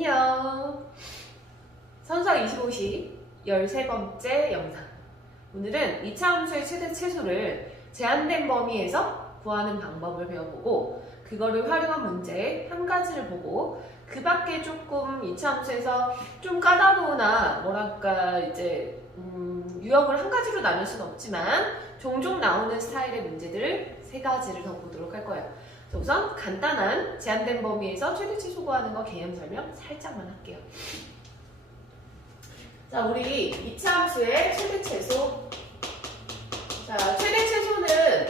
안녕. 선서 25시 13번째 영상. 오늘은 2차 함수의 최대 최소를 제한된 범위에서 구하는 방법을 배워보고 그거를 활용한 문제 한 가지를 보고 그 밖에 조금 2차 함수에서 좀 까다로우나 뭐랄까 이제 유형을 한 가지로 나눌 수는 없지만 종종 나오는 스타일의 문제들을 세 가지를 더 보도록 할 거예요. 우선 간단한 제한된 범위에서 최대 최소 구하는 거 개념 설명 살짝만 할게요. 자, 우리 2차 함수의 최대 최소. 자, 최대 최소는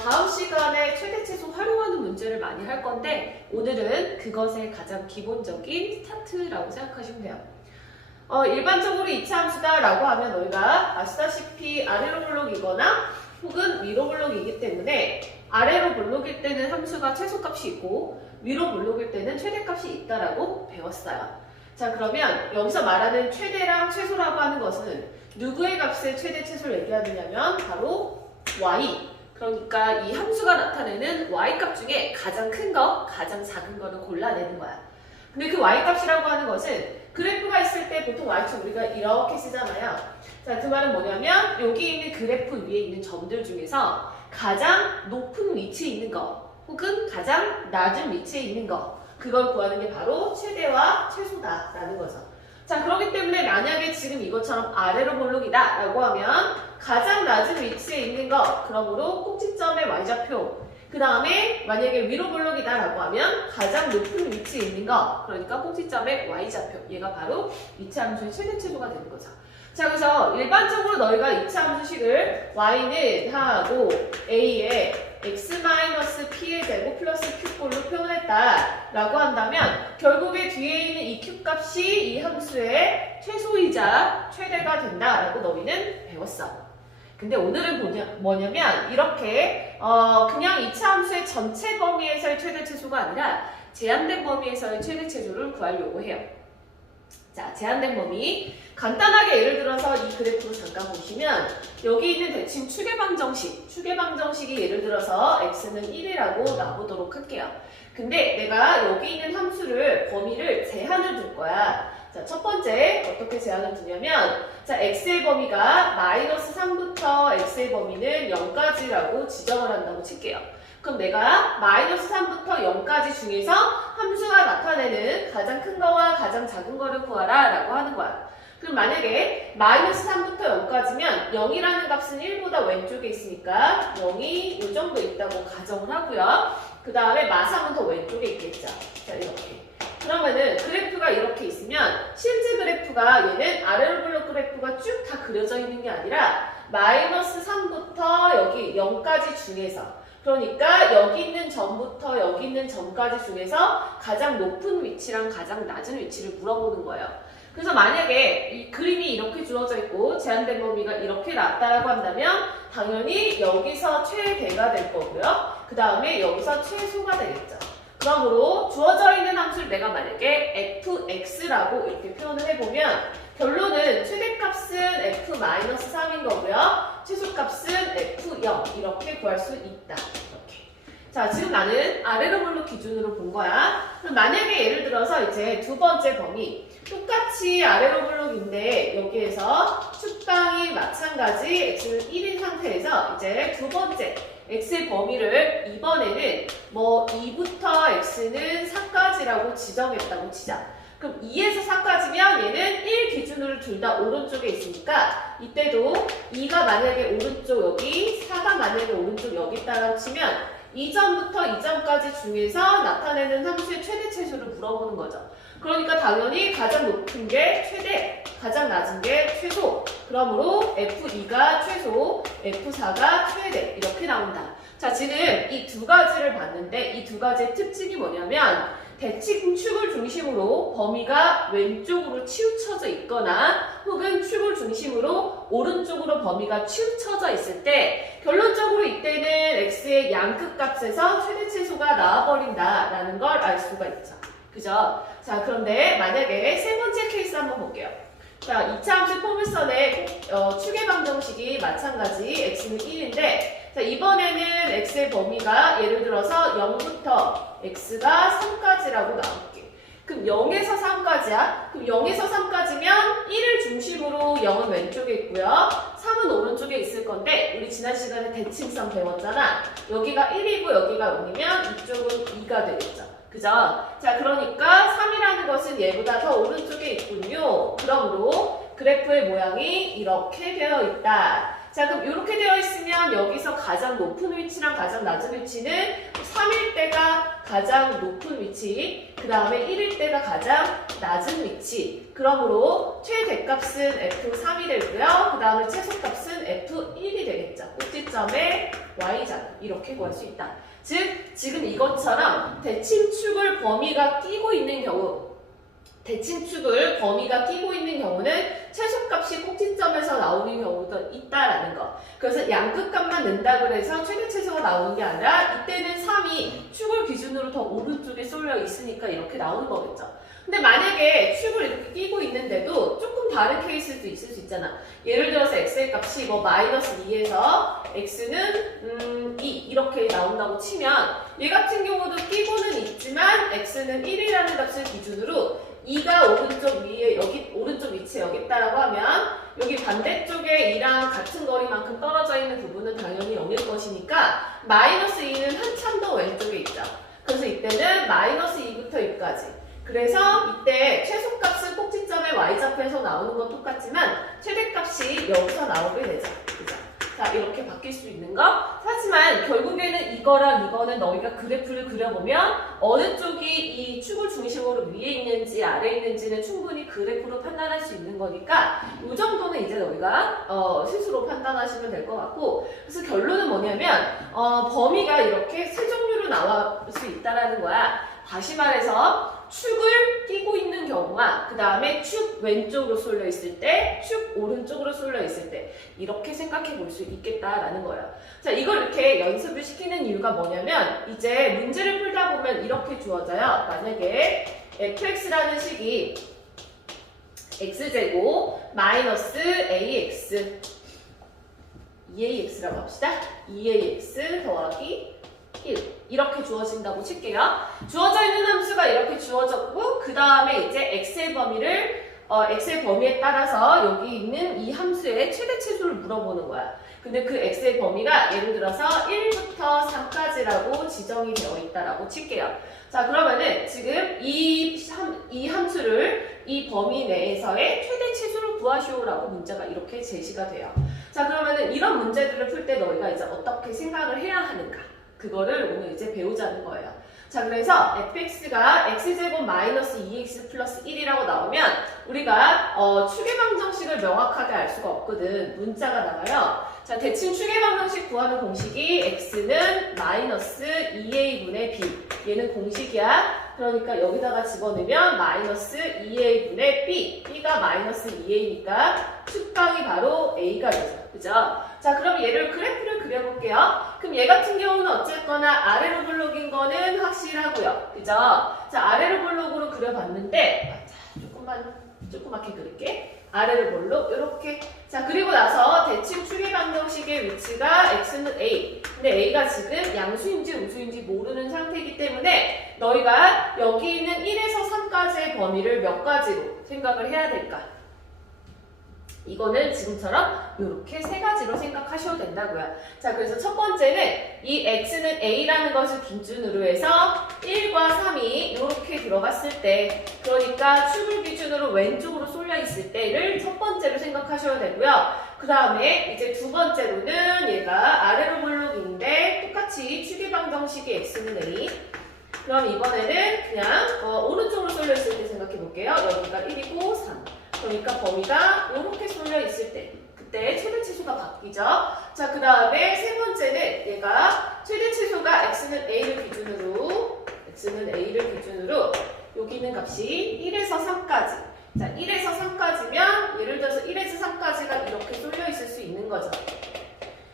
다음 시간에 최대 최소 활용하는 문제를 많이 할 건데 오늘은 그것의 가장 기본적인 스타트라고 생각하시면 돼요. 일반적으로 2차 함수다라고 하면 너희가 아시다시피 아래로 블록이거나 혹은 위로 블록이기 때문에 아래로 블록일 때는 함수가 최소값이 있고 위로 블록일 때는 최대값이 있다라고 배웠어요. 자, 그러면 여기서 말하는 최대랑 최소라고 하는 것은 누구의 값의 최대 최소를 얘기하느냐면 바로 y. 그러니까 이 함수가 나타내는 y값 중에 가장 큰 거, 가장 작은 거를 골라내는 거야. 근데 그 y값이라고 하는 것은 그래프가 있을 때 보통 y축 우리가 이렇게 쓰잖아요. 자, 그 말은 뭐냐면 여기 있는 그래프 위에 있는 점들 중에서 가장 높은 위치에 있는 거 혹은 가장 낮은 위치에 있는 거 그걸 구하는 게 바로 최대와 최소다라는 거죠. 자, 그렇기 때문에 만약에 지금 이것처럼 아래로 볼록이다 라고 하면 가장 낮은 위치에 있는 거 그러므로 꼭지점의 y좌표 그 다음에 만약에 위로 볼록이다 라고 하면 가장 높은 위치에 있는 거 그러니까 꼭지점의 y좌표 얘가 바로 2차 함수의 최대 최소가 되는 거죠. 자, 그래서 일반적으로 너희가 2차 함수식을 y는 하고 a에 x-p의 제곱 플러스 q꼴로 표현했다 라고 한다면 결국에 뒤에 있는 이 q값이 이 함수의 최소이자 최대가 된다 라고 너희는 배웠어. 근데 오늘은 뭐냐면 이렇게 그냥 2차 함수의 전체 범위에서의 최대 최소가 아니라 제한된 범위에서의 최대 최소를 구하려고 해요. 자, 제한된 범위. 간단하게 예를 들어서 이 그래프로 잠깐 보시면 여기 있는 대칭 추계방정식. 추계방정식이 예를 들어서 x는 1이라고 놔보도록 할게요. 근데 내가 여기 있는 함수를 범위를 제한을 둘 거야. 자, 첫 번째 어떻게 제한을 두냐면 자, x의 범위가 마이너스 3부터 x의 범위는 0까지라고 지정을 한다고 칠게요. 그럼 내가 마이너스 3부터 0까지 중에서 함수가 나타내는 가장 큰 거와 가장 작은 거를 구하라 라고 하는 거야. 그럼 만약에 마이너스 3부터 0까지면 0이라는 값은 1보다 왼쪽에 있으니까 0이 이 정도 있다고 가정을 하고요. 그 다음에 마삼은 더 왼쪽에 있겠죠. 자, 이렇게. 그러면은 그래프가 이렇게 있으면 실제 그래프가 얘는 아래로 블록 그래프가 쭉 다 그려져 있는 게 아니라 마이너스 3부터 여기 0까지 중에서 그러니까 여기 있는 점부터 여기 있는 점까지 중에서 가장 높은 위치랑 가장 낮은 위치를 물어보는 거예요. 그래서 만약에 이 그림이 이렇게 주어져 있고 제한된 범위가 이렇게 나왔다라고 한다면 당연히 여기서 최대가 될 거고요. 그 다음에 여기서 최소가 되겠죠. 그러므로 주어져 있는 함수를 내가 만약에 fx라고 이렇게 표현을 해보면 결론은 최대값은 f-3인 거고요. 최소값은 f0 이렇게 구할 수 있다. 이렇게. 자, 지금 나는 아래로 블록 기준으로 본 거야. 그럼 만약에 예를 들어서 이제 두 번째 범위 똑같이 아래로 블록인데 여기에서 축방이 마찬가지 x는 1인 상태에서 이제 두 번째 x의 범위를 이번에는 뭐 2부터 x는 4까지라고 지정했다고 치자. 그럼 2에서 4까지면 얘는 1 기준으로 둘 다 오른쪽에 있으니까 이때도 2가 만약에 오른쪽 여기 4가 만약에 오른쪽 여기 있다라고 치면 2점부터 2점까지 중에서 나타내는 함수의 최대 최소를 물어보는 거죠. 그러니까 당연히 가장 높은 게 최대, 가장 낮은 게 최소. 그러므로 F2가 최소, F4가 최대 이렇게 나온다. 자, 지금 이 두 가지를 봤는데 이 두 가지의 특징이 뭐냐면 대칭축을 중심으로 범위가 왼쪽으로 치우쳐져 있거나 혹은 축을 중심으로 오른쪽으로 범위가 치우쳐져 있을 때 결론적으로 이때는 x의 양끝 값에서 최대 최소가 나와버린다라는 걸 알 수가 있죠. 그죠? 자, 그런데 만약에 세 번째 케이스 한번 볼게요. 자, 2차 함수 포물선의 추계방정식이 마찬가지 x는 1인데 자, 이번에는 x의 범위가 예를 들어서 0부터 x가 3까지라고 나올게. 그럼 0에서 3까지야. 그럼 0에서 3까지면 1을 중심으로 0은 왼쪽에 있고요. 3은 오른쪽에 있을 건데 우리 지난 시간에 대칭성 배웠잖아. 여기가 1이고 여기가 0이면 이쪽은 2가 되겠죠. 그죠? 자, 그러니까 3이라는 것은 얘보다 더 오른쪽에 있군요. 그러므로 그래프의 모양이 이렇게 되어 있다. 자, 그럼 이렇게 되어 있으면 여기서 가장 높은 위치랑 가장 낮은 위치는 3일 때가 가장 높은 위치, 그 다음에 1일 때가 가장 낮은 위치. 그러므로 최대값은 F3이 되고요. 그 다음에 최소값은 F1이 되겠죠. 꼭지점의 Y좌표. 이렇게 구할 수 있다. 즉, 지금 이것처럼 대칭축을 범위가 끼고 있는 경우, 대칭축을 범위가 끼고 있는 경우는 최소값이 꼭지점에서 나오는 경우도 있다라는 거. 그래서 양극값만 낸다 그래서 최대 최소가 나오는 게 아니라 이때는 3이 축을 기준으로 더 오른쪽에 쏠려 있으니까 이렇게 나오는 거겠죠. 근데 만약에 축을 이렇게 끼고 있는데도 조금 다른 케이스도 있을 수 있잖아. 예를 들어서 x의 값이 뭐 마이너스 2에서 x는 2 이렇게 나온다고 치면 얘 같은 경우도 끼고는 있지만 x는 1이라는 값을 기준으로 2가 오른쪽 위에 여기 오른쪽 위치에 여기 있다라고 하면 여기 반대쪽에 2랑 같은 거리만큼 떨어져 있는 부분은 당연히 0일 것이니까 마이너스 2는 한참 더 왼쪽에 있죠. 그래서 이때는 마이너스 2부터 2까지. 그래서 이때 최소값은 꼭지점의 y좌표에서 나오는 건 똑같지만 최대값이 여기서 나오게 되죠. 그죠? 자, 이렇게 바뀔 수 있는 거. 하지만 결국에는 이거랑 이거는 너희가 그래프를 그려보면 어느 쪽이 이 축을 중심으로 위에 있는지 아래에 있는지는 충분히 그래프로 판단할 수 있는 거니까 이 정도는 이제 너희가 스스로 판단하시면 될 것 같고, 그래서 결론은 뭐냐면 범위가 이렇게 세 종류로 나올 수 있다라는 거야. 다시 말해서 축을 끼고 있는 경우와 그 다음에 축 왼쪽으로 쏠려 있을 때, 축 오른쪽으로 쏠려 있을 때 이렇게 생각해 볼 수 있겠다라는 거예요. 자, 이걸 이렇게 연습을 시키는 이유가 뭐냐면 이제 문제를 풀다 보면 이렇게 주어져요. 만약에 fx라는 식이 x제곱 마이너스 ax 2ax라고 합시다. 2ax 더하기 1 이렇게 주어진다고 칠게요. 주어져 있는 함수가 이렇게 주어졌고 그 다음에 이제 x의 범위를 x의 범위에 따라서 여기 있는 이 함수의 최대 최소를 물어보는 거야. 근데 그 x의 범위가 예를 들어서 1부터 3까지라고 지정이 되어 있다라고 칠게요. 자, 그러면은 지금 이 함수를 이 범위 내에서의 최대 최소를 구하시오라고 문제가 이렇게 제시가 돼요. 자, 그러면은 이런 문제들을 풀 때 너희가 이제 어떻게 생각을 해야 하는가? 그거를 오늘 이제 배우자는 거예요. 자, 그래서 fx가 x제곱 마이너스 2x 플러스 1이라고 나오면 우리가 추계방정식을 명확하게 알 수가 없거든. 문자가 나와요. 자, 대칭 추계방정식 구하는 공식이 x는 마이너스 2a분의 b. 얘는 공식이야. 그러니까 여기다가 집어넣으면 마이너스 2a분의 b. b가 마이너스 2a니까 축방이 바로 a가 되죠. 그죠? 자, 그럼 얘를 그래프를 그려볼게요. 그럼 얘 같은 경우는 어쨌거나 아래로 블록인 거는 확실하고요. 그죠? 자, 아래로 블록으로 그려봤는데, 자, 조그맣게 그릴게. 아래로 블록, 이렇게. 자, 그리고 나서 대칭 추계방정식의 위치가 x는 a. 근데 a가 지금 양수인지 우수인지 모르는 상태이기 때문에 너희가 여기 있는 1에서 3까지의 범위를 몇 가지로 생각을 해야 될까? 이거는 지금처럼 이렇게 세 가지로 생각하셔도 된다고요. 자, 그래서 첫 번째는 이 x는 a라는 것을 기준으로 해서 1과 3이 이렇게 들어갔을 때, 그러니까 축을 기준으로 왼쪽으로 쏠려 있을 때를 첫 번째로 생각하셔야 되고요. 그 다음에 이제 두 번째로는 얘가 아래로 블록인데 똑같이 추계방정식의 x는 a. 그럼 이번에는 그냥 오른쪽으로 쏠려 있을 때 생각해 볼게요. 여기가 1이고 3. 그러니까 범위가 이렇게 쏠려 있을 때 그때 최대 최소가 바뀌죠. 자, 그 다음에 세 번째는 얘가 최대 최소가 x는 a를 기준으로 여기 있는 값이 1에서 3까지. 자, 1에서 3까지면 예를 들어서 1에서 3까지가 이렇게 쏠려 있을 수 있는 거죠.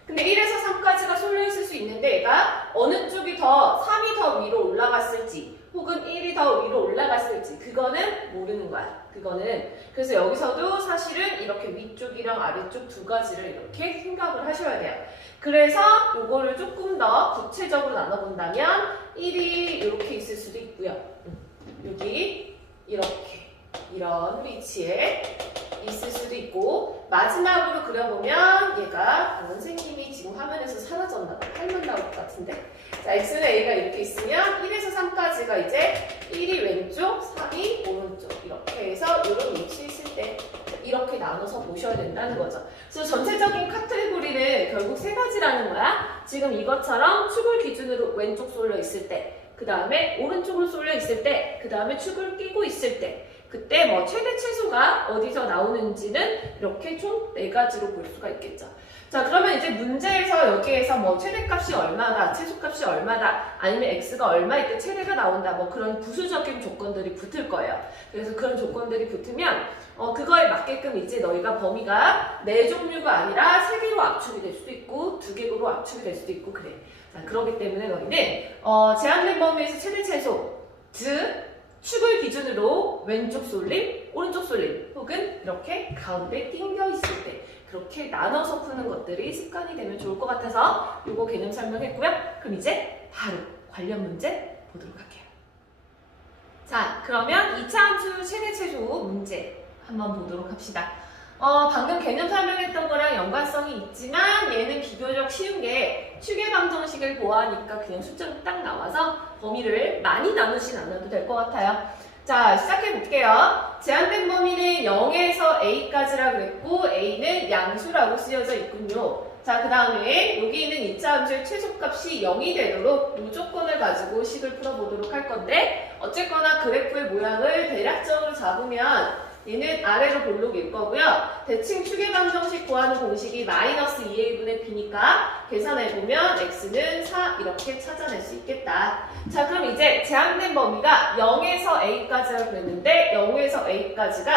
근데 1에서 3까지가 쏠려 있을 수 있는데 얘가 어느 쪽이 3이 더 위로 올라갔을지 혹은 1이 더 위로 올라갔을지 그거는 모르는 거야. 그래서 여기서도 사실은 이렇게 위쪽이랑 아래쪽 두 가지를 이렇게 생각을 하셔야 돼요. 그래서 요거를 조금 더 구체적으로 나눠본다면 1이 이렇게 있을 수도 있고요. 여기 이런 위치에 있을 수도 있고 마지막으로 그려보면 얘가 선생님이 지금 화면에서 사라졌나 봐. 팔만 나올 것 같은데 자 x는 a가 이렇게 있으면 1에서 3까지가 이제 1이 왼쪽, 3이 오른쪽 이렇게 해서 이런 위치에 있을 때 이렇게 나눠서 보셔야 된다는 거죠. 그래서 전체적인 카테고리는 결국 세 가지라는 거야. 지금 이것처럼 축을 기준으로 왼쪽 쏠려 있을 때 그 다음에 오른쪽으로 쏠려 있을 때 그 다음에 축을 끼고 있을 때 그때 뭐 최대 최소가 어디서 나오는지는 이렇게 총 4가지로 볼 수가 있겠죠. 자 그러면 이제 문제에서 여기에서 뭐 최대값이 얼마다, 최소값이 얼마다, 아니면 x가 얼마일 때 최대가 나온다 뭐 그런 부수적인 조건들이 붙을 거예요. 그래서 그런 조건들이 붙으면 그거에 맞게끔 이제 너희가 범위가 4종류가 아니라 3개로 압축이 될 수도 있고 2개로 압축이 될 수도 있고 그래. 자 그렇기 때문에 너희는 제한된 범위에서 최대 최소 즉 축을 기준으로 왼쪽 쏠림, 오른쪽 쏠림 혹은 이렇게 가운데 낑겨 있을 때 그렇게 나눠서 푸는 것들이 습관이 되면 좋을 것 같아서 요거 개념 설명했고요. 그럼 이제 바로 관련 문제 보도록 할게요. 자, 그러면 2차 함수 최대 최소 문제 한번 보도록 합시다. 방금 개념 설명했던 거랑 연관성이 있지만 얘는 비교적 쉬운 게 축의 방정식을 보아하니까 그냥 숫자로 딱 나와서 범위를 많이 나누진 않아도 될 것 같아요. 자, 시작해 볼게요. 제한된 범위는 0에서 a까지라고 했고 a는 양수라고 쓰여져 있군요. 자, 그 다음에 여기 있는 2차 함수의 최소값이 0이 되도록 이 조건을 가지고 식을 풀어보도록 할 건데 어쨌거나 그래프의 모양을 대략적으로 잡으면 얘는 아래로 볼록일 거고요. 대칭 축의 방정식 구하는 공식이 마이너스 2a분의 b니까 계산해보면 x는 4 이렇게 찾아낼 수 있겠다. 자 그럼 이제 제한된 범위가 0에서 a까지라고 그랬는데 0에서 a까지가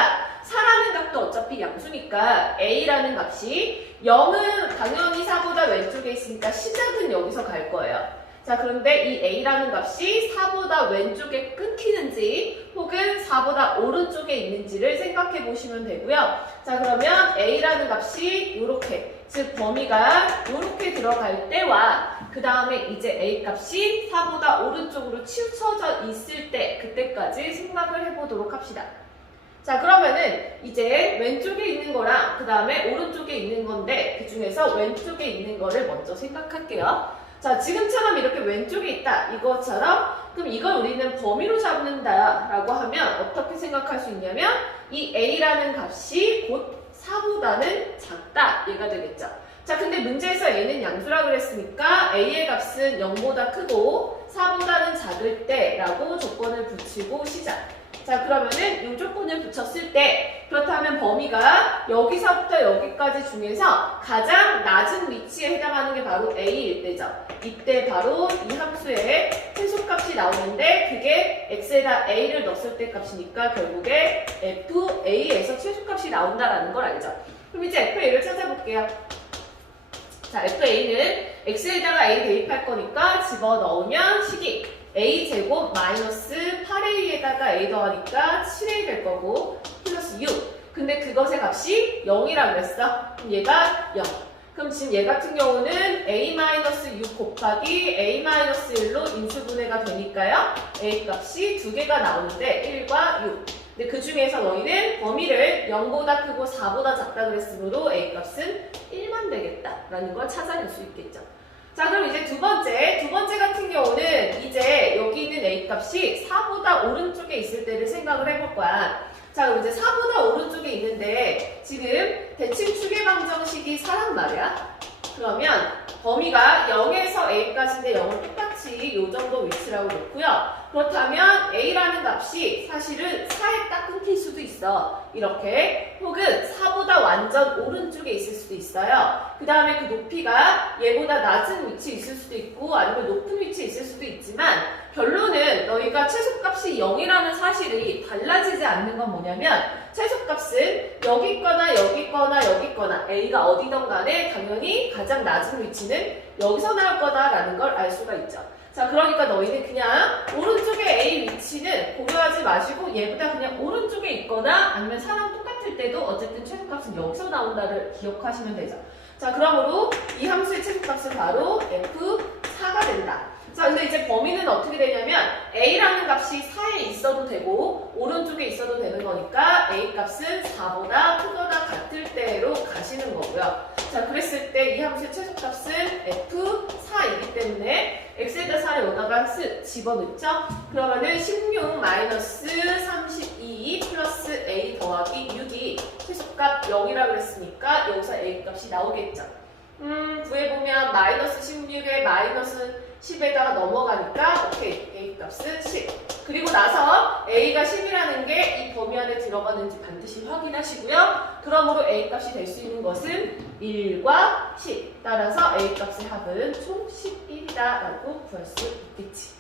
4라는 값도 어차피 양수니까 a라는 값이 0은 당연히 4보다 왼쪽에 있으니까 시작은 여기서 갈 거예요. 자 그런데 이 a라는 값이 4보다 왼쪽에 끊기는지 혹은 4보다 오른쪽에 있는지를 생각해 보시면 되고요. 자 그러면 a라는 값이 이렇게 즉 범위가 이렇게 들어갈 때와 그 다음에 이제 a 값이 4보다 오른쪽으로 치우쳐져 있을 때 그때까지 생각을 해보도록 합시다. 자 그러면은 이제 왼쪽에 있는 거랑 그 다음에 오른쪽에 있는 건데 그 중에서 왼쪽에 있는 거를 먼저 생각할게요. 자 지금처럼 이렇게 왼쪽에 있다 이것처럼 그럼 이걸 우리는 범위로 잡는다 라고 하면 어떻게 생각할 수 있냐면 이 a라는 값이 곧 4보다는 작다 얘가 되겠죠. 자 근데 문제에서 a는 양수라고 그랬으니까 a의 값은 0보다 크고 4보다는 작을 때 라고 조건을 붙이고 시작. 자 그러면은 이 조건을 붙였을 때 그렇다면 범위가 여기서부터 여기까지 중에서 가장 낮은 위치에 해당하는 게 바로 a일 때죠. 이때 바로 이 함수의 최소값이 나오는데 그게 x에다 a를 넣었을 때 값이니까 결국에 fa에서 최소값이 나온다라는 걸 알죠. 그럼 이제 fa를 찾아볼게요. 자 fa는 x에다가 a 대입할 거니까 집어넣으면 식이 a제곱 마이너스 8a에다가 a 더하니까 7a 될 거고 플러스 6 근데 그것의 값이 0이라고 그랬어. 그럼 얘가 0 그럼 지금 얘 같은 경우는 a-6 곱하기 a-1로 인수분해가 되니까요 a 값이 2개가 나오는데 1과 6 근데 그 중에서 너희는 범위를 0보다 크고 4보다 작다 그랬으므로 a 값은 1만 되겠다라는 걸 찾아낼 수 있겠죠. 자 그럼 이제 두 번째 같은 경우는 이제 여기 있는 a 값이 4보다 오른쪽에 있을 때를 생각을 해볼 거야. 자 그럼 이제 4보다 오른쪽에 있는데 지금 대칭 축의 방정식이 4란 말이야. 그러면 범위가 0에서 a까지인데 0은 똑같이 이 정도 위치라고 놓고요. 그렇다면 a라는 값이 사실은 4에 딱 끊길 수도 있어. 이렇게 혹은 4보다 완전 오른쪽에 있을 수도 있어요. 그 다음에 그 높이가 얘보다 낮은 위치에 있을 수도 있고 아니면 높은 위치에 있을 수도 있지만 결론은 너희가 최소값이 0이라는 사실이 달라지지 않는 건 뭐냐면 최소값은 여기 거나 여기 거나 여기 거나 a가 어디든 간에 당연히 가장 낮은 위치는 여기서 나올 거다라는 걸 알 수가 있죠. 자 그러니까 너희는 그냥 오른쪽에 a 위치는 고려하지 마시고 얘보다 그냥 오른쪽에 있거나 아니면 4랑 똑같을 때도 어쨌든 최소값은 여기서 나온다를 기억하시면 되죠. 자 그러므로 이 함수의 최소값은 바로 f4가 된다. 자 근데 이제 범위는 어떻게 되냐면 a라는 값이 4에 있어도 되고 오른쪽에 있어도 되는 거니까 a 값은 4보다 크거나 같을 때로 가시는 거고요. 자, 그랬을 때 이 함수의 최소값은 f4이기 때문에 x에다 4를 여기다가 집어넣죠? 그러면은 16 마이너스 32 플러스 a 더하기 6이 최소값 0이라 그랬으니까 여기서 a 값이 나오겠죠. 구해보면 마이너스 16에 마이너스 10에다가 넘어가니까 오케이, a 값은 10. 그리고 나서 a가 10이라는 게 이 범위 안에 들어가는지 반드시 확인하시고요. 그러므로 a 값이 될 수 있는 것은 1과 10. 따라서 a 값의 합은 총 11이다라고 구할 수 있겠지.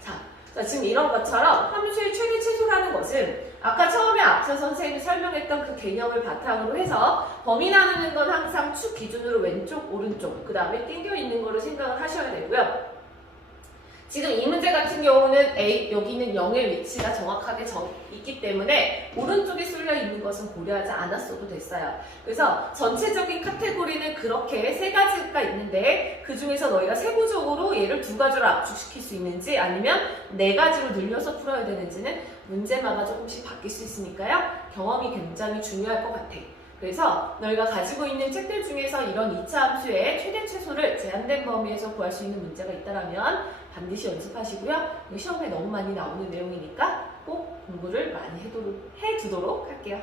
자, 지금 이런 것처럼 함수의 최대 최소라는 것은 아까 처음에 앞서 선생님이 설명했던 그 개념을 바탕으로 해서 범위 나누는 건 항상 축 기준으로 왼쪽, 오른쪽, 그 다음에 땡겨 있는 거를 생각을 하셔야 되고요. 지금 이 문제 같은 경우는 여기는 0의 위치가 정확하게 있기 때문에 오른쪽에 쏠려 있는 것은 고려하지 않았어도 됐어요. 그래서 전체적인 카테고리는 그렇게 세 가지가 있는데 그 중에서 너희가 세부적으로 얘를 두 가지로 압축시킬 수 있는지 아니면 네 가지로 늘려서 풀어야 되는지는 문제마다 조금씩 바뀔 수 있으니까요. 경험이 굉장히 중요할 것 같아. 그래서 너희가 가지고 있는 책들 중에서 이런 2차 함수의 최대 최소를 제한된 범위에서 구할 수 있는 문제가 있다면 반드시 연습하시고요. 시험에 너무 많이 나오는 내용이니까 꼭 공부를 많이 해두도록 할게요.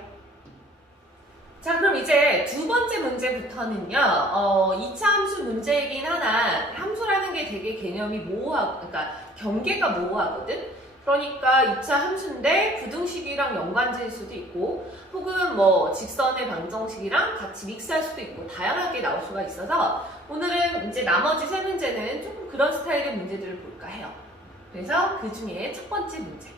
자, 그럼 이제 두 번째 문제부터는요. 2차 함수 문제이긴 하나 함수라는 게 되게 개념이 모호하고 그러니까 경계가 모호하거든. 그러니까 2차 함수인데 부등식이랑 연관지일 수도 있고 혹은 뭐 직선의 방정식이랑 같이 믹스할 수도 있고 다양하게 나올 수가 있어서 오늘은 이제 나머지 세 문제는 조금 그런 스타일의 문제들을 볼까 해요. 그래서 그 중에 첫 번째 문제.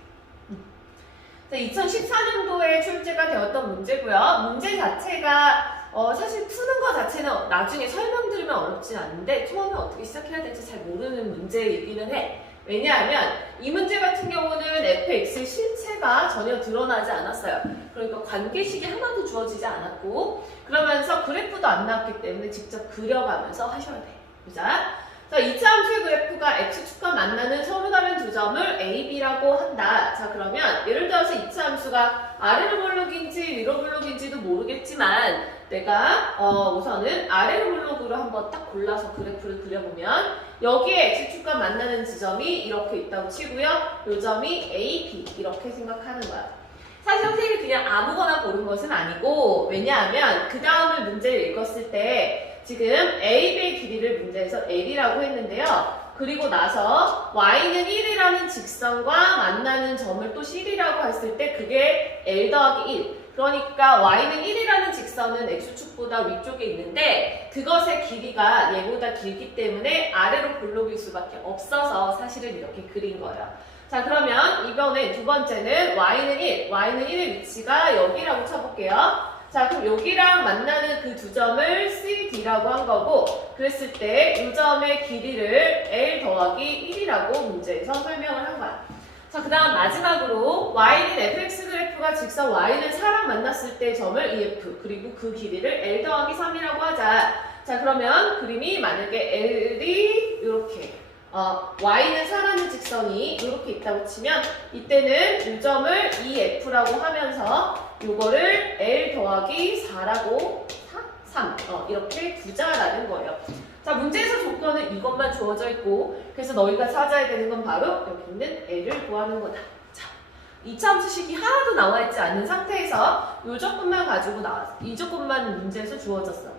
2014년도에 출제가 되었던 문제고요. 문제 자체가 사실 푸는 거 자체는 나중에 설명드리면 어렵진 않은데 처음에 어떻게 시작해야 될지 잘 모르는 문제이기는 해. 왜냐하면 이 문제 같은 경우는 fx의 실체가 전혀 드러나지 않았어요. 그러니까 관계식이 하나도 주어지지 않았고 그러면서 그래프도 안 나왔기 때문에 직접 그려가면서 하셔야 돼요. 보자. 자, 2차 함수의 그래프가 x축과 만나는 서로 다른 두 점을 a, b라고 한다. 자, 그러면 예를 들어서 2차 함수가 아래로 볼록인지 위로 볼록인지도 모르겠지만 내가 우선은 아래로 볼록으로 한번 딱 골라서 그래프를 그려보면 여기에 x축과 만나는 지점이 이렇게 있다고 치고요. 이 점이 a, b 이렇게 생각하는 거야. 사실 선생님이 그냥 아무거나 고른 것은 아니고 왜냐하면 그 다음을 문제를 읽었을 때 지금 AB의 길이를 문제에서 L이라고 했는데요. 그리고 나서 Y는 1이라는 직선과 만나는 점을 또 C라고 했을 때 그게 L 더하기 1. 그러니까 Y는 1이라는 직선은 X축보다 위쪽에 있는데 그것의 길이가 얘보다 길기 때문에 아래로 볼록일 수밖에 없어서 사실은 이렇게 그린 거예요. 자, 그러면 이번에 두 번째는 Y는 1. Y는 1의 위치가 여기라고 쳐볼게요. 자, 그럼 여기랑 만나는 그 두 점을 CD라고 한 거고 그랬을 때 이 점의 길이를 L 더하기 1이라고 문제에서 설명을 한 거야. 자, 그 다음 마지막으로 Y는 fx 그래프가 직선 Y는 4랑 만났을 때 점을 EF 그리고 그 길이를 L 더하기 3이라고 하자. 자, 그러면 그림이 만약에 L이 이렇게 Y는 4라는 직선이 이렇게 있다고 치면 이때는 이 점을 EF라고 하면서 요거를 L 더하기 4라고 3 이렇게 두자라는 거예요. 자, 문제에서 조건은 이것만 주어져 있고 그래서 너희가 찾아야 되는 건 바로 여기 있는 L을 구하는 거다. 자, 2차 함수식이 하나도 나와 있지 않은 상태에서 요 조건만 가지고 나왔어. 이 조건만 문제에서 주어졌어.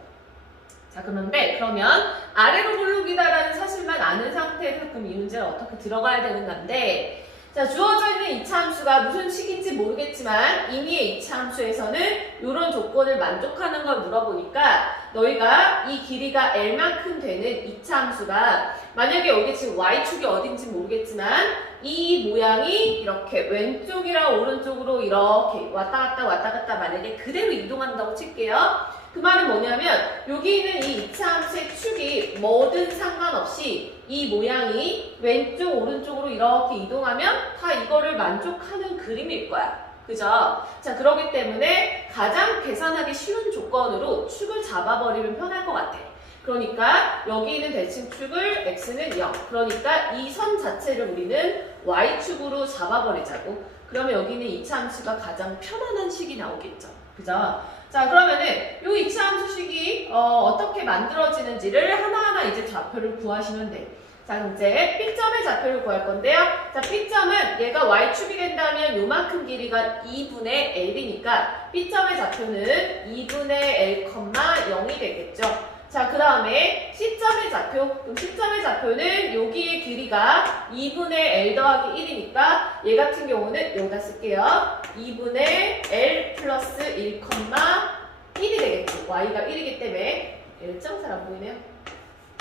자, 그러면 아래로 볼록이다라는 사실만 아는 상태에서 그럼 이 문제를 어떻게 들어가야 되는 건데 자, 주어져 있는 2차 함수가 무슨 식인지 모르겠지만 이미의 2차 함수에서는 이런 조건을 만족하는 걸 물어보니까 너희가 이 길이가 L만큼 되는 2차 함수가 만약에 여기 지금 Y축이 어딘지 모르겠지만 이 모양이 이렇게 왼쪽이랑 오른쪽으로 이렇게 왔다 갔다 만약에 그대로 이동한다고 칠게요. 그 말은 뭐냐면 여기 있는 이 2차 함수의 축이 뭐든 상관없이 이 모양이 왼쪽 오른쪽으로 이렇게 이동하면 다 이거를 만족하는 그림일 거야. 그죠? 자, 그렇기 때문에 가장 계산하기 쉬운 조건으로 축을 잡아버리면 편할 것 같아. 그러니까 여기 있는 대칭축을 x는 0. 그러니까 이 선 자체를 우리는 y축으로 잡아버리자고. 그러면 여기는 이차함수가 가장 편안한 식이 나오겠죠. 그죠? 자, 그러면은 이 이차함수식이 어떻게 만들어지는지를 하나하나 이제 좌표를 구하시면 돼. 자, 이제 B점의 좌표를 구할 건데요. 자, B점은 얘가 Y축이 된다면 요만큼 길이가 2분의 L이니까 B점의 좌표는 2분의 L, 0이 되겠죠. 자, 그 다음에 C점의 좌표. 그럼 C점의 좌표는 여기의 길이가 2분의 L 더하기 1이니까 얘 같은 경우는 여기다 쓸게요. 2분의 L 플러스 1, 1이 되겠지. Y가 1이기 때문에 L점 잘 안 보이네요.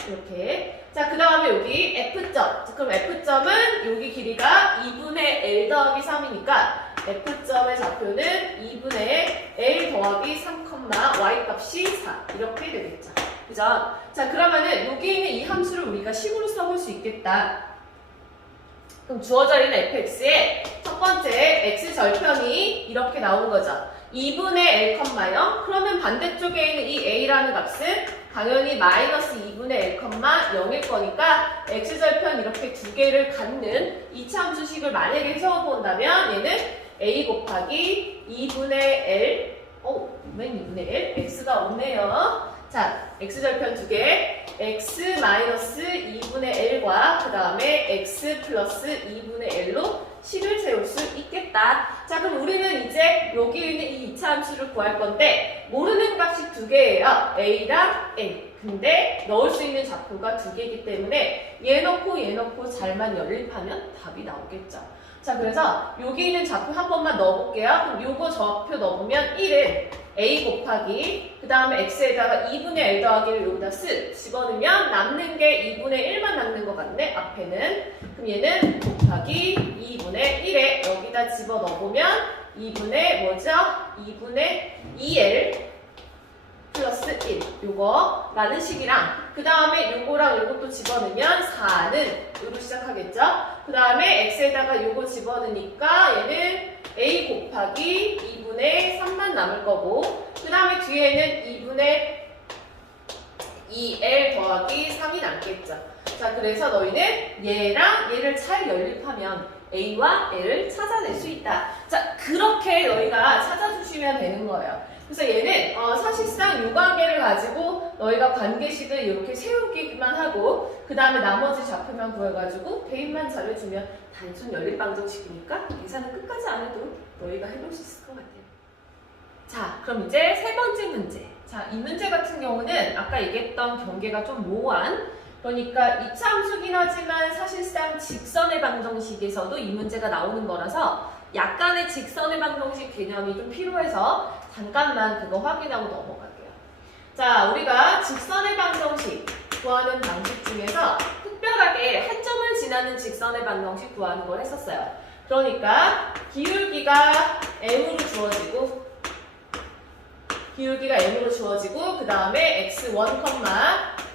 이렇게. 자, 그 다음에 여기 F점. 그럼 F점은 여기 길이가 2분의 L 더하기 3이니까 F점의 좌표는 2분의 L 더하기 3, Y 값이 4. 이렇게 되겠죠. 그죠? 자, 그러면은 여기 있는 이 함수를 우리가 식으로 써볼 수 있겠다. 그럼 주어져 있는 fx의 첫 번째 x절편이 이렇게 나온 거죠. 2분의 L, 0. 그러면 반대쪽에 있는 이 a라는 값은 당연히 마이너스 2분의 L, 0일 거니까 x절편 이렇게 두 개를 갖는 이차함수식을 만약에 세워본다면 얘는 a 곱하기 2분의 L 웬 2분의 L? x가 없네요. 자, x절편 두 개, x 마이너스 2분의 L과 그 다음에 x 플러스 2분의 L로 식을 세울 수 있겠다. 자, 그럼 우리는 이제 여기 있는 이 이차함수를 구할 건데 모르는 값이 두 개예요. a랑 n. 근데 넣을 수 있는 좌표가 두 개이기 때문에 얘 넣고 잘만 연립하면 답이 나오겠죠. 자, 그래서 여기 있는 좌표 한 번만 넣어볼게요. 그럼 요거 좌표 넣으면 1은 a 곱하기 그 다음에 x에다가 2분의 L 더하기를 여기다 집어넣으면 남는 게 2분의 1만 남는 것 같네. 앞에는. 그럼 얘는 곱하기 2분의 1에 여기다 집어넣어보면 2분의 뭐죠? 2분의 2L 플러스 1 요거 라는 식이랑 그 다음에 요거랑 요것도 집어넣으면 4는 요로 시작하겠죠? 그 다음에 x에다가 요거 집어넣으니까 얘는 a 곱하기 2분의 3만 남을 거고 그 다음에 뒤에는 2분의 2l 더하기 3이 남겠죠. 자, 그래서 너희는 얘랑 얘를 잘 연립하면 a와 l을 찾아낼 수 있다. 자, 그렇게 너희가 찾아주시면 되는 거예요. 그래서 얘는 사실상 이 관계를 가지고 너희가 관계식을 이렇게 세우기만 하고 그 다음에 나머지 좌표만 구해가지고 대입만 잘해주면 단순 연립방정식이니까 계산은 끝까지 안 해도 너희가 해볼 수 있을 것 같아요. 자, 그럼 이제 세 번째 문제. 자, 이 문제 같은 경우는 아까 얘기했던 경계가 좀 모호한 그러니까 이차함수긴 하지만 사실상 직선의 방정식에서도 이 문제가 나오는 거라서 약간의 직선의 방정식 개념이 좀 필요해서 잠깐만 그거 확인하고 넘어갈게요. 자, 우리가 직선의 방정식 구하는 방식 중에서 특별하게 한 점을 지나는 직선의 방정식 구하는 걸 했었어요. 그러니까 기울기가 m으로 주어지고 그 다음에 x1,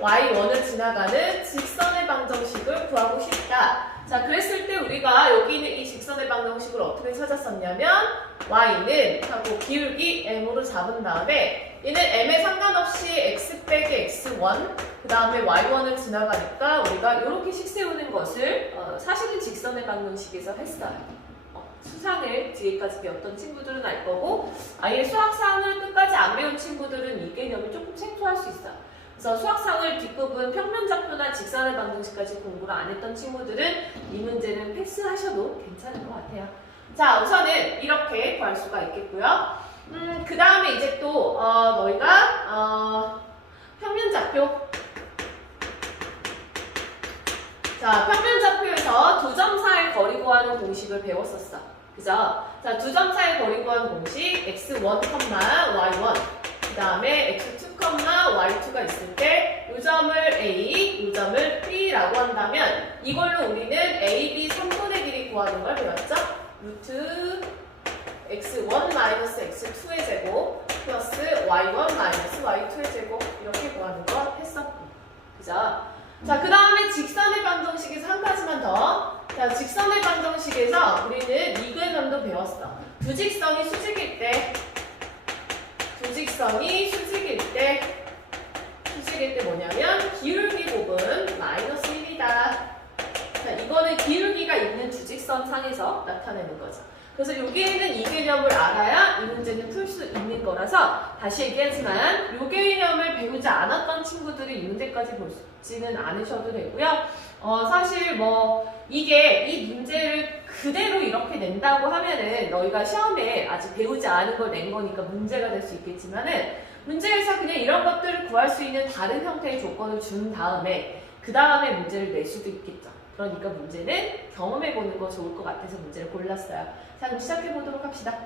y1을 지나가는 직선의 방정식을 구하고 싶다. 자, 그랬을 때 우리가 여기 있는 이 직선의 방정식을 어떻게 찾았었냐면 y는 하고 기울기 m으로 잡은 다음에 얘는 m에 상관없이 x 빼기 x1 그 다음에 y1을 지나가니까 우리가 이렇게 식 세우는 것을 사실은 직선의 방정식에서 했어요. 수상을 뒤에까지 배웠던 친구들은 알 거고 아예 수학상을 끝까지 안 배운 친구들은 이 개념이 조금 생소할 수 있어요. 그래서 수학상을 뒷부분 평면좌표나 직선의 방정식까지 공부를 안 했던 친구들은 이 문제는 패스하셔도 괜찮을 것 같아요. 자, 우선은 이렇게 구할 수가 있겠고요. 그 다음에 이제 또 너희가 평면좌표. 자, 평면좌표에서 두 점 사이의 거리 구하는 공식을 배웠었어. 그죠? 자, 두 점 사이의 거리 구하는 공식 x1, y1 그 다음에 x2, y2가 있을 때 이 점을 a, 이 점을 b라고 한다면 이걸로 우리는 ab 3분의 길이 구하는 걸 배웠죠? 루트 x1 마이너스 x2의 제곱 플러스 y1 마이너스 y2의 제곱 이렇게 구하는 걸 했었고 그죠? 자, 그 다음에 직선의 방정식에서 한 가지만 더. 자, 직선의 방정식에서 우리는 이 개념도 배웠어. 두 직선이 수직일 때 뭐냐면 기울기 곱은 마이너스 1이다. 자, 이거는 기울기가 있는 주직선 상에서 나타내는 거죠. 그래서 여기에는 이 개념을 알아야 이 문제는 풀 수 있는 거라서 다시 얘기하지만 이 개념을 배우지 않았던 친구들이 이 문제까지 보지는 않으셔도 되고요. 사실 뭐 이게 이 문제를 그대로 이렇게 낸다고 하면은 너희가 시험에 아직 배우지 않은 걸 낸 거니까 문제가 될 수 있겠지만은 문제에서 그냥 이런 것들을 구할 수 있는 다른 형태의 조건을 준 다음에 그 다음에 문제를 낼 수도 있겠죠. 그러니까 문제는 경험해보는 거 좋을 것 같아서 문제를 골랐어요. 자, 그럼 시작해보도록 합시다.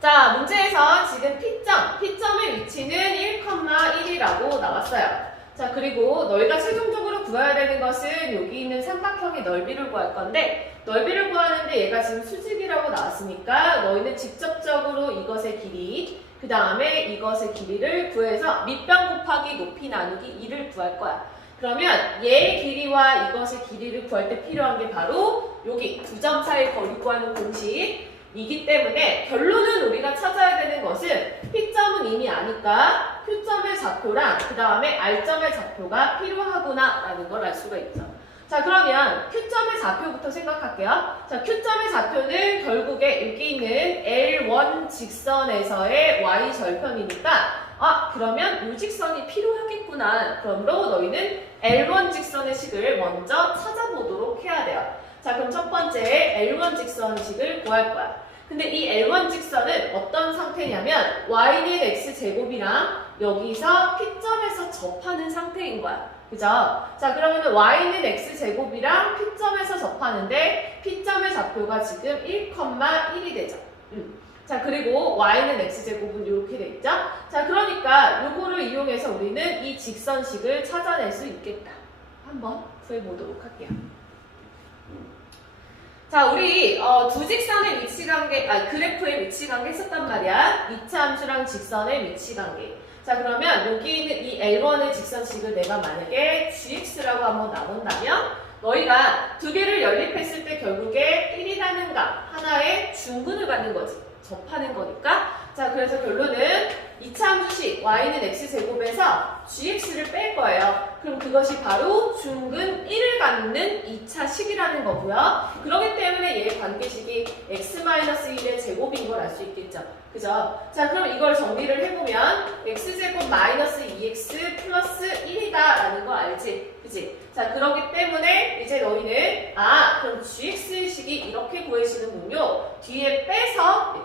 자, 문제에서 지금 P점의 위치는 1,1이라고 나왔어요. 자, 그리고 너희가 최종적으로 구해야 되는 것은 여기 있는 삼각형의 넓이를 구할 건데 넓이를 구하는데 얘가 지금 수직이라고 나왔으니까 너희는 직접적으로 이것의 길이 그 다음에 이것의 길이를 구해서 밑변 곱하기 높이 나누기 2를 구할 거야. 그러면 얘의 길이와 이것의 길이를 구할 때 필요한 게 바로 여기 두 점 사이 거리 구하는 공식이기 때문에 결론은 우리가 찾아야 되는 것은 P점은 이미 아니까 Q점의 좌표랑 그 다음에 R점의 좌표가 필요하구나 라는 걸 알 수가 있죠. 자, 그러면 Q점의 좌표부터 생각할게요. 자, Q점의 좌표는 결국에 여기 있는 L1 직선에서의 Y절편이니까 그러면 이 직선이 필요하겠구나. 그러므로 너희는 L1 직선의 식을 먼저 찾아보도록 해야 돼요. 자, 그럼 첫 번째 L1 직선식을 구할 거야. 근데 이 L1 직선은 어떤 상태냐면 Y는 X제곱이랑 여기서 P점에서 접하는 상태인 거야. 그죠? 자, 그러면 Y는 X제곱이랑 P점에서 접하는데 P점의 좌표가 지금 1,1이 되죠. 자, 그리고 Y는 X제곱은 이렇게 돼 있죠? 자, 그러니까 요거를 이용해서 우리는 이 직선식을 찾아낼 수 있겠다. 한번 구해보도록 할게요. 자, 우리 두 직선의 위치관계, 그래프의 위치관계 했었단 말이야. 이차 함수랑 직선의 위치관계. 자, 그러면 여기 있는 이 L1의 직선식을 내가 만약에 gx라고 한번 나눈다면 너희가 두 개를 연립했을 때 결국에 1이라는 값 하나의 중근을 갖는 거지. 접하는 거니까. 자, 그래서 결론은 이차 함수식 y는 x제곱에서 gx를 뺄 거예요. 그럼 그것이 바로 중근 1을 갖는 2차 식이라는 거고요. 그렇기 때문에 얘의 관계식이 x-1의 제곱인 걸 알 수 있겠죠. 그죠? 자, 그럼 이걸 정리를 해보면 x제곱 마이너스 2x 플러스 1이다 라는 거 알지? 그치? 자, 그렇기 때문에 이제 너희는 그럼 gx식이 이렇게 구해지는군요. 뒤에 빼서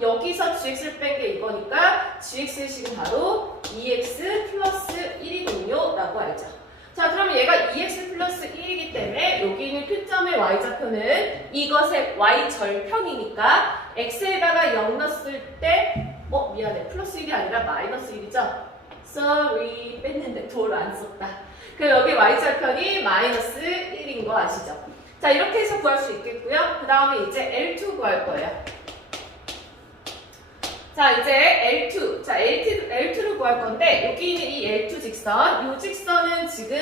여기서 gx를 뺀 게 이거니까 gx식은 바로 2x 플러스 1이군요 라고 알죠. 자, 그럼 얘가 2x 플러스 1이기 때문에 여기 있는 Q점의 y좌표는 이것의 y절편이니까 x에다가 0 넣었을 때 미안해. 플러스 1이 아니라 마이너스 1이죠? sorry. 뺐는데 도를 안 썼다. 그럼 여기 y절편이 마이너스 1인 거 아시죠? 자, 이렇게 해서 구할 수 있겠고요. 그 다음에 이제 L2 구할 거예요. 자, 이제 L2. 자, L2를 구할 건데, 여기 있는 이 L2 직선, 이 직선은 지금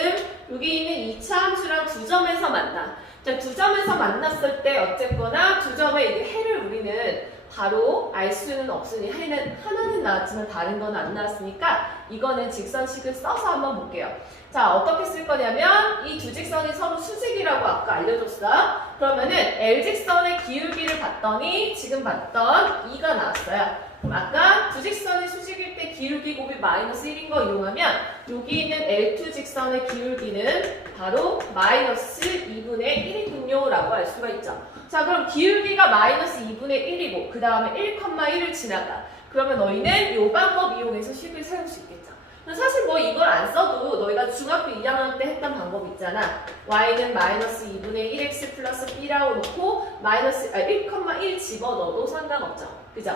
여기 있는 2차 함수랑 두 점에서 만나. 자, 두 점에서 만났을 때 어쨌거나 두 점의 이게 해를 우리는 바로 알 수는 없으니 하나는 나왔지만 다른 건 안 나왔으니까 이거는 직선식을 써서 한번 볼게요. 자, 어떻게 쓸 거냐면 이 두 직선이 서로 수직이라고 아까 알려줬어. 그러면은 L직선의 기울기를 봤더니 지금 봤던 2가 나왔어요. 그럼 아까 두 직선이 수직일 때 기울기 곱이 마이너스 1인 거 이용하면 여기 있는 L2 직선의 기울기는 바로 마이너스 2분의 1이군요 라고 알 수가 있죠. 자, 그럼 기울기가 마이너스 2분의 1이고 그 다음에 1,1을 지나가. 그러면 너희는 이 방법 이용해서 식을 세울 수 있겠죠. 사실 뭐 이걸 안 써도 너희가 중학교 2학년 때 했던 방법 있잖아. y는 마이너스 2분의 1x 플러스 b라고 놓고 마이너스 1,1 집어넣어도 상관없죠. 그죠?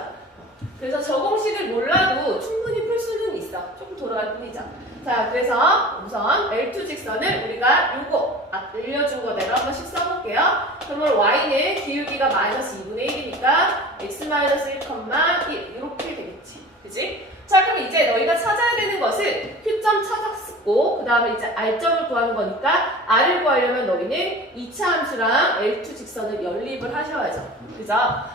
그래서 저 공식을 몰라도 충분히 풀 수는 있어. 조금 돌아갈 뿐이죠. 자, 그래서 우선 L2 직선을 우리가 요거 알려준 거대로 한 번씩 써볼게요. 그러면 y는 기울기가 마이너스 2분의 1이니까 x-1,1 이렇게 되겠지. 그지? 자, 그럼 이제 너희가 찾아야 되는 것은 Q점 찾았고 그 다음에 이제 R점을 구하는 거니까 R을 구하려면 너희는 2차 함수랑 L2 직선을 연립을 하셔야죠. 그죠?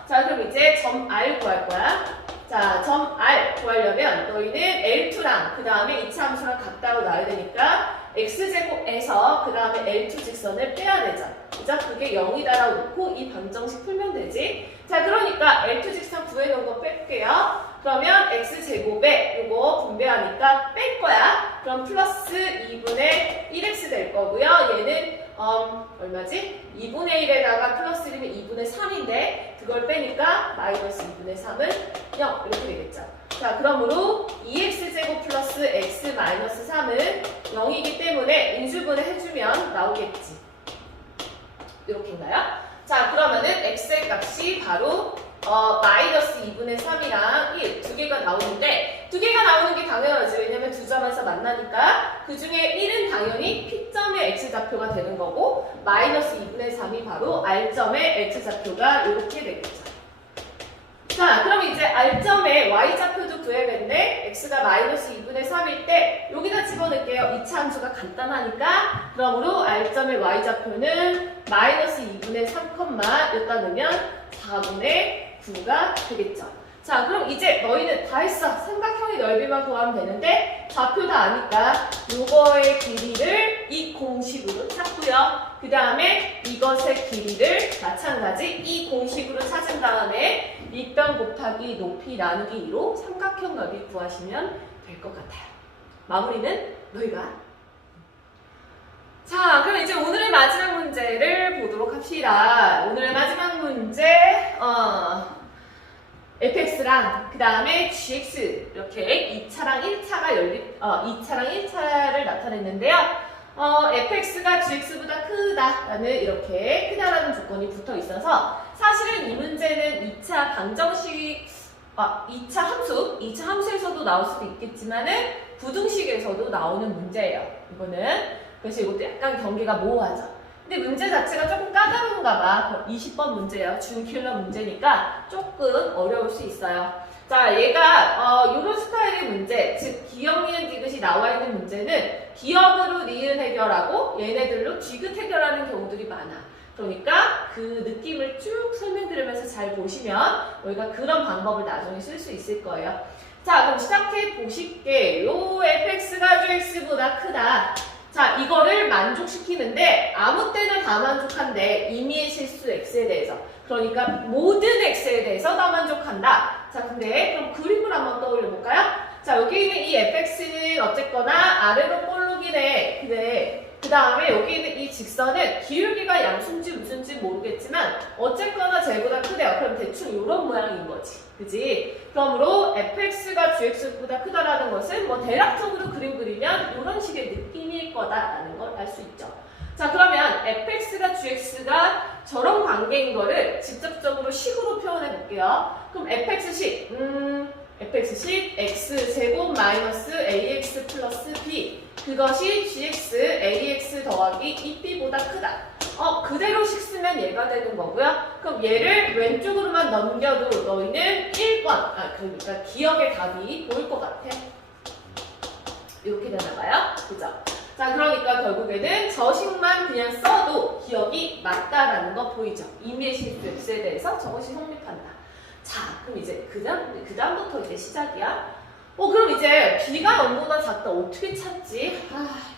자, 그럼 이제 점 R 구할 거야. 자, 점 R 구하려면 너희는 L2랑 그 다음에 2차 함수랑 같다고 놔야 되니까 x제곱에서 그 다음에 L2 직선을 빼야 되죠. 그죠? 그게 0이다라고 놓고 이 방정식 풀면 되지. 자, 그러니까 L2 직선 구해놓은 거 뺄게요. 그러면 x제곱에 이거 분배하니까 뺄 거야. 그럼 플러스 2분의 1x 될 거고요. 얘는 얼마지? 2분의 1에다가 플러스 1이면 2분의 3인데 그걸 빼니까 마이너스 2분의 3은 0 이렇게 되겠죠. 자, 그러므로 2x제곱 플러스 x 마이너스 3은 0이기 때문에 인수분해 해주면 나오겠지. 이렇게인가요? 자, 그러면은 x의 값이 바로 마이너스 2분의 3이랑 1 두 개가 나오는데 두 개가 나오는 게 당연하지. 왜냐면 두 점에서 만나니까 그 중에 1은 당연히 P점의 X좌표가 되는 거고 마이너스 2분의 3이 바로 R점의 X좌표가 이렇게 되겠죠. 자, 그럼 이제 R점의 Y좌표도 구해야겠네. X가 마이너스 2분의 3일 때 여기다 집어넣을게요. 2차 함수가 간단하니까. 그러므로 R점의 Y좌표는 마이너스 2분의 3, 여기다 넣으면 4분의 9가 되겠죠. 자, 그럼 이제 너희는 다 했어. 삼각형의 넓이만 구하면 되는데 좌표 다 아니까 요거의 길이를 이 공식으로 찾고요. 그 다음에 이것의 길이를 마찬가지 이 공식으로 찾은 다음에 밑변 곱하기 높이 나누기 2로 삼각형 넓이 구하시면 될 것 같아요. 마무리는 너희가. 자, 그럼 이제 오늘의 마지막 문제를 보도록 합시다. 오늘의 마지막 문제, fx랑 그 다음에 gx 이렇게 2차랑 1차가 2차랑 1차를 나타냈는데요. fx가 gx보다 크다라는 이렇게 크다라는 조건이 붙어 있어서 사실은 이 문제는 2차 방정식 2차 함수에서도 나올 수도 있겠지만은 부등식에서도 나오는 문제예요. 이거는. 그래서 이것도 약간 경계가 모호하죠. 근데 문제 자체가 조금 까다로운가 봐. 20번 문제예요. 준킬러 문제니까 조금 어려울 수 있어요. 자, 얘가 이런 스타일의 문제, 즉 기역, 니은, 디귿이 나와 있는 문제는 기역으로 니은 해결하고 얘네들로 디귿 해결하는 경우들이 많아. 그러니까 그 느낌을 쭉 설명드리면서 잘 보시면 우리가 그런 방법을 나중에 쓸 수 있을 거예요. 자, 그럼 시작해 보실게요. fx가 gx보다 크다. 자, 이거를 만족시키는데 아무 때나 다 만족한대. 임의의 실수 x에 대해서. 그러니까 모든 x에 대해서 다 만족한다. 자, 근데 그럼 그림을 한번 떠올려 볼까요? 자, 여기 있는 이 fx는 어쨌거나 아래로 볼록이네. 근데 그 다음에 여기 있는 이 직선은 기울기가 양수인지 무슨지 모르겠지만 어쨌거나 쟤보다 크대요. 그럼 대충 이런 모양인 거지. 그지? 그러므로 fx가 gx보다 크다라는 것은 뭐 대략적으로 그림 그리면 이런 식의 느낌일 거다라는 걸 알 수 있죠. 자, 그러면 fx가 gx가 저런 관계인 거를 직접적으로 식으로 표현해 볼게요. 그럼 fx식 x제곱 마이너스 ax 플러스 b 그것이 gx ax 더하기 2b보다 크다. 그대로 식 쓰면 얘가 되는 거고요. 그럼 얘를 왼쪽으로만 넘겨도 너희는 1번, 그러니까 기역의 답이 보일 것 같아. 이렇게 되나봐요. 그죠? 자, 그러니까 결국에는 저식만 그냥 써도 기역이 맞다라는 거 보이죠? 임의의 실수 x에 대해서 저것이 성립한다. 자, 그럼 이제 그 다음부터 이제 시작이야. 그럼 이제 b가 0보다 작다 어떻게 찾지?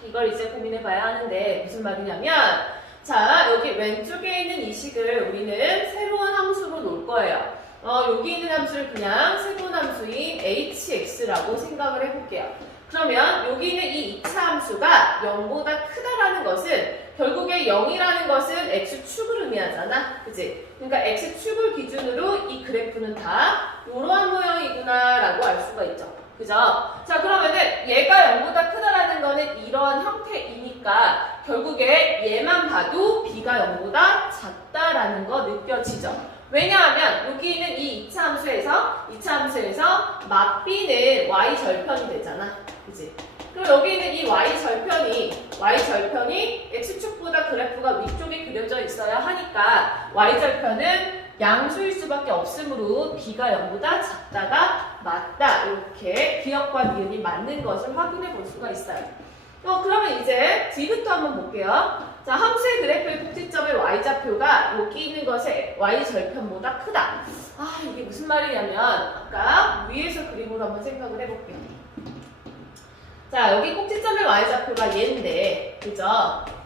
이걸 이제 고민해 봐야 하는데 무슨 말이냐면 자, 여기 왼쪽에 있는 이 식을 우리는 새로운 함수로 놓을 거예요. 여기 있는 함수를 그냥 새로운 함수인 hx라고 생각을 해볼게요. 그러면 여기 있는 이 2차 함수가 0보다 크다라는 것은 결국에 0이라는 것은 x축을 의미하잖아. 그치? 그러니까 x축을 기준으로 이 그래프는 다 이러한 모양이구나 라고 알 수가 있죠. 그죠? 자, 그러면은 얘가 0보다 크다라는 거는 이러한 형태이니까 결국에 얘만 봐도 b가 0보다 작다라는 거 느껴지죠. 왜냐하면 여기 있는 이 2차 함수에서 맛b는 y절편이 되잖아. 그치? 그럼 여기 있는 이 y절편이 x축보다 그래프가 위쪽에 그려져 있어야 하니까 y절편은 양수일 수밖에 없으므로 b가 0보다 작다가 맞다. 이렇게 기역과 니은이 맞는 것을 확인해 볼 수가 있어요. 그러면 이제 뒤부터 한번 볼게요. 자, 함수의 그래프의 꼭지점의 y좌표가 여기 있는 것의 y절편보다 크다. 이게 무슨 말이냐면 아까 위에서 그림으로 한번 생각을 해볼게요. 자, 여기 꼭지점의 y좌표가 얘인데, 그죠?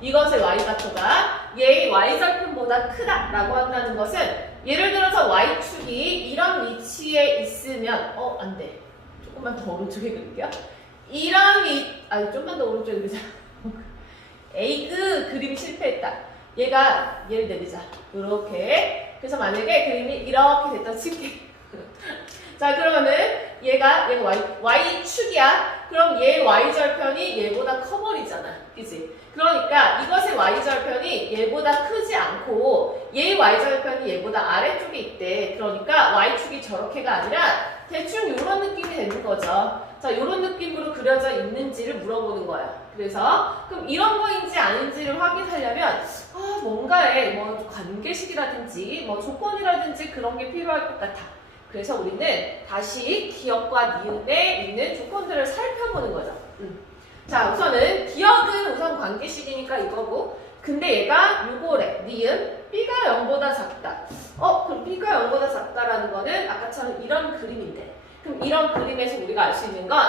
이것의 y좌표가 얘의 y절편보다 크다라고 한다는 것은 예를 들어서 y축이 이런 위치에 있으면 안 돼. 조금만 더 오른쪽에 그릴게요. 좀만 더 오른쪽에 그리자. 에이그 그림이 실패했다. 얘를 내리자. 이렇게. 그래서 만약에 그림이 이렇게 됐다 칠게. 자, 그러면은 얘가 y축이야. 그럼 얘 y절편이 얘보다 커버리잖아. 그치? 그러니까 이것의 y절편이 얘보다 크지 않고 얘 y절편이 얘보다 아래쪽에 있대. 그러니까 y축이 저렇게가 아니라 대충 이런 느낌이 되는 거죠. 자, 이런 느낌으로 그려져 있는지를 물어보는 거야. 그래서 그럼 이런 거인지 아닌지를 확인하려면 뭔가에 뭐 관계식이라든지 뭐 조건이라든지 그런 게 필요할 것 같아. 그래서 우리는 다시 기억과 니은에 있는 조건들을 살펴보는 거죠. 자, 우선은 기억은 우선 관계식이니까 이거고, 근데 얘가 요거래. 니은 B가 0보다 작다. 그럼 B가 0보다 작다라는 거는 아까처럼 이런 그림인데, 그럼 이런 그림에서 우리가 알 수 있는 건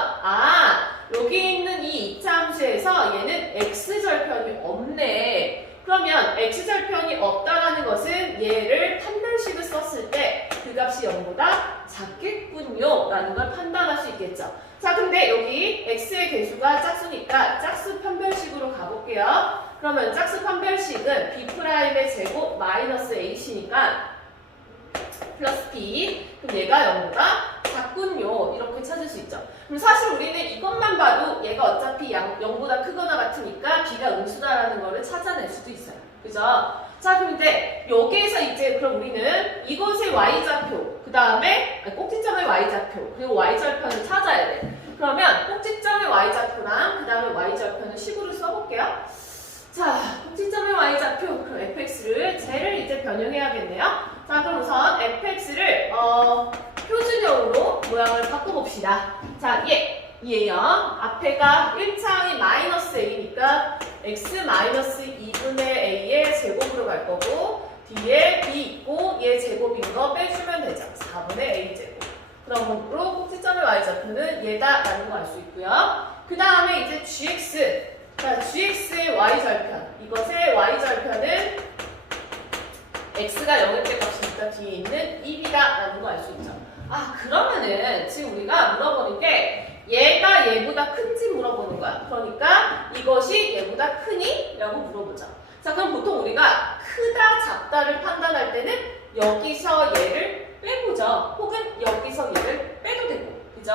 여기 있는 이 2차 함수에서 얘는 x절편이 없네. 그러면 x절편이 없다라는 것은 얘를 판별식을 썼을 때 그 값이 0보다 작겠군요 라는 걸 판단할 수 있겠죠. 자, 근데 여기 x의 개수가 짝수니까 짝수 판별식으로 가볼게요. 그러면 짝수 판별식은 b'의 제곱 마이너스 a씨니까 플러스 b. 그럼 얘가 0보다 작군요. 이렇게 찾을 수 있죠. 그럼 사실 우리는 이것만 봐도 얘가 어차피 0보다 크거나 같으니까 b가 음수다라는 거를 찾아낼 수도 있어요. 그죠? 자, 그럼 이제 여기에서 그럼 우리는 이것의 y좌표, 그 다음에 꼭지점의 y좌표, 그리고 y절편을 찾아야 돼. 그러면 꼭지점의 y좌표랑 그 다음에 y절편을 식으로 써볼게요. 자, 꼭지점의 y좌표, 그럼 fx를 쟤를 이제 변형해야겠네요. 자, 그럼 우선 fx를 표준형으로 모양을 바꿔봅시다. 자, 얘요. 앞에가 1차항이 마이너스 a니까 x 마이너스 2분의 a의 제곱으로 갈 거고, 뒤에 b 있고 얘 제곱인 거 빼주면 되죠. 4분의 a 제곱. 그러므로 꼭지점의 y좌표는 얘다라는 거 알 수 있고요. 그 다음에 이제 gx. 자, gx의 y절편. 이것의 y절편은 x가 0일 때 값이니까 뒤에 있는 2b다라는 거 알 수 있죠. 그러면은 지금 우리가 물어보는 게 얘가 얘보다 큰지 물어보는 거야. 그러니까 이것이 얘보다 크니? 라고 물어보죠. 자, 그럼 보통 우리가 크다, 작다를 판단할 때는 여기서 얘를 빼보죠. 혹은 여기서 얘를 빼도 되고. 그죠?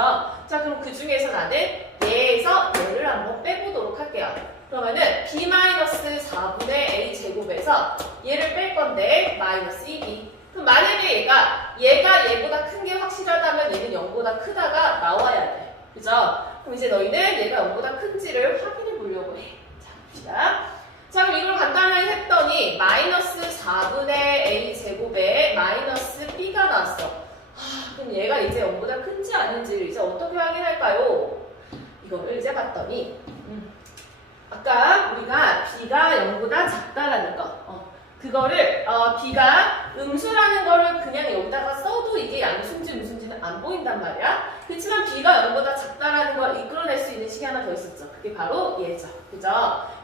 자, 그럼 그 중에서 나는 얘에서 얘를 한번 빼보도록 할게요. 그러면은 b-4분의 a 제곱에서 얘를 뺄 건데 마이너스 2b. 그럼 만약에 얘가 얘보다 큰 게 확실하다면 얘는 0보다 크다가 나와야 돼. 그죠? 그럼 이제 너희는 얘가 0보다 큰지를 확인해 보려고 해. 자, 봅시다. 자, 그럼 이걸 간단하게 했더니 마이너스 4분의 a 제곱에 마이너스 b가 나왔어. 그럼 얘가 이제 0보다 큰지 아닌지를 이제 어떻게 확인할까요? 이거를 이제 봤더니 아까 우리가 b가 0보다 작다라는 거 그거를 b가 음수라는 거를 그냥 여기다가 써도 이게 양수인지 음수인지는 안 보인단 말이야. 그렇지만 b가 0보다 작다라는 걸 이끌어낼 수 있는 식이 하나 더 있었죠. 그게 바로 얘죠. 그죠?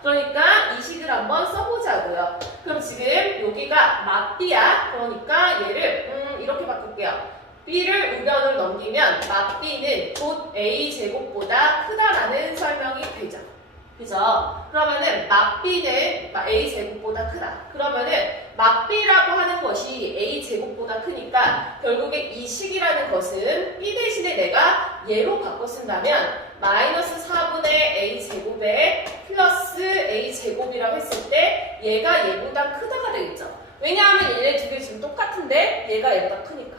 그러니까 이 식을 한번 써보자고요. 그럼 지금 여기가 맞b야. 그러니까 얘를 이렇게 바꿀게요. b를 우변으로 넘기면 맞b는 곧 a제곱보다 크다라는 설명이 되죠. 그죠? 그러면은 맞b는 a제곱보다 크다. 그러면은 맞b라고 하는 것이 a제곱보다 크니까 결국에 이 식이라는 것은 b 대신에 내가 얘로 바꿔 쓴다면 마이너스 4분의 a제곱에 플러스 a제곱이라고 했을 때 얘가 얘보다 크다가 되겠죠. 왜냐하면 얘네 두 개 지금 똑같은데 얘가 얘보다 크니까.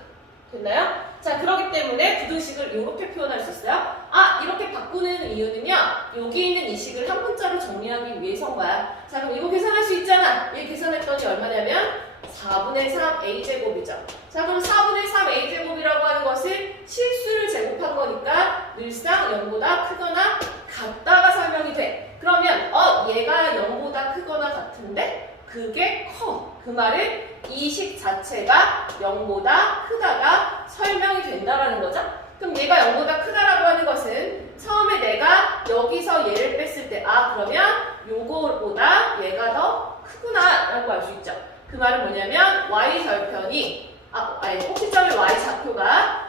됐나요? 자, 그렇기 때문에 부등식을 이렇게 표현할 수 있어요. 이렇게 바꾸는 이유는요. 여기 있는 이 식을 한 문자로 정리하기 위해서인 거야. 자, 그럼 이거 계산할 수 있잖아. 얘 계산했더니 얼마냐면 4분의 3 a제곱이죠. 자, 그럼 4분의 3 a제곱이라고 하는 것은 실수를 제곱한 거니까 늘상 0보다 크거나 같다가 설명이 돼. 그러면 얘가 0보다 크거나 같은데 그게 커. 그 말은 이 식 자체가 0보다 크다가 설명이 된다라는 거죠. 그럼 얘가 0보다 크다라고 하는 것은 처음에 내가 여기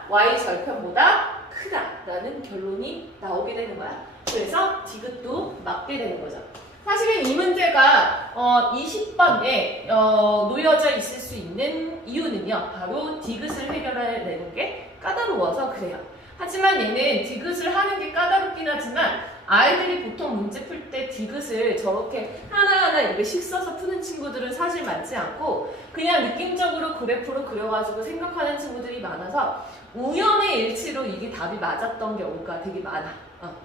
y 절편보다 크다라는 결론이 나오게 되는 거야. 그래서 디귿도 맞게 되는 거죠. 사실은 이 문제가 20번에 놓여져 있을 수 있는 이유는요. 바로 디귿을 해결해내는 게 까다로워서 그래요. 하지만 얘는 디귿을 하는 게 까다롭긴 하지만 아이들이 보통 문제 풀 때 디귿을 저렇게 하나하나 이렇게 써서 푸는 친구들은 사실 많지 않고 그냥 느낌적으로 그래프로 그려가지고 생각하는 친구들이 많아서 우연의 일치로 이게 답이 맞았던 경우가 되게 많아.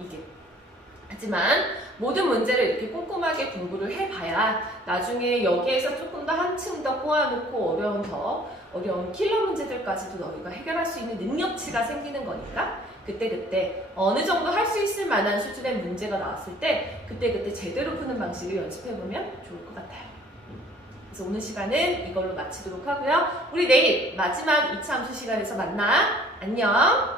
이게. 하지만 모든 문제를 이렇게 꼼꼼하게 공부를 해봐야 나중에 여기에서 조금 더 한층 더 꼬아놓고 어려운 킬러 문제들까지도 너희가 해결할 수 있는 능력치가 생기는 거니까 그때 어느 정도 할 수 있을 만한 수준의 문제가 나왔을 때 그때 제대로 푸는 방식을 연습해보면 좋을 것 같아요. 그래서 오늘 시간은 이걸로 마치도록 하고요. 우리 내일 마지막 2차 함수 시간에서 만나. 안녕!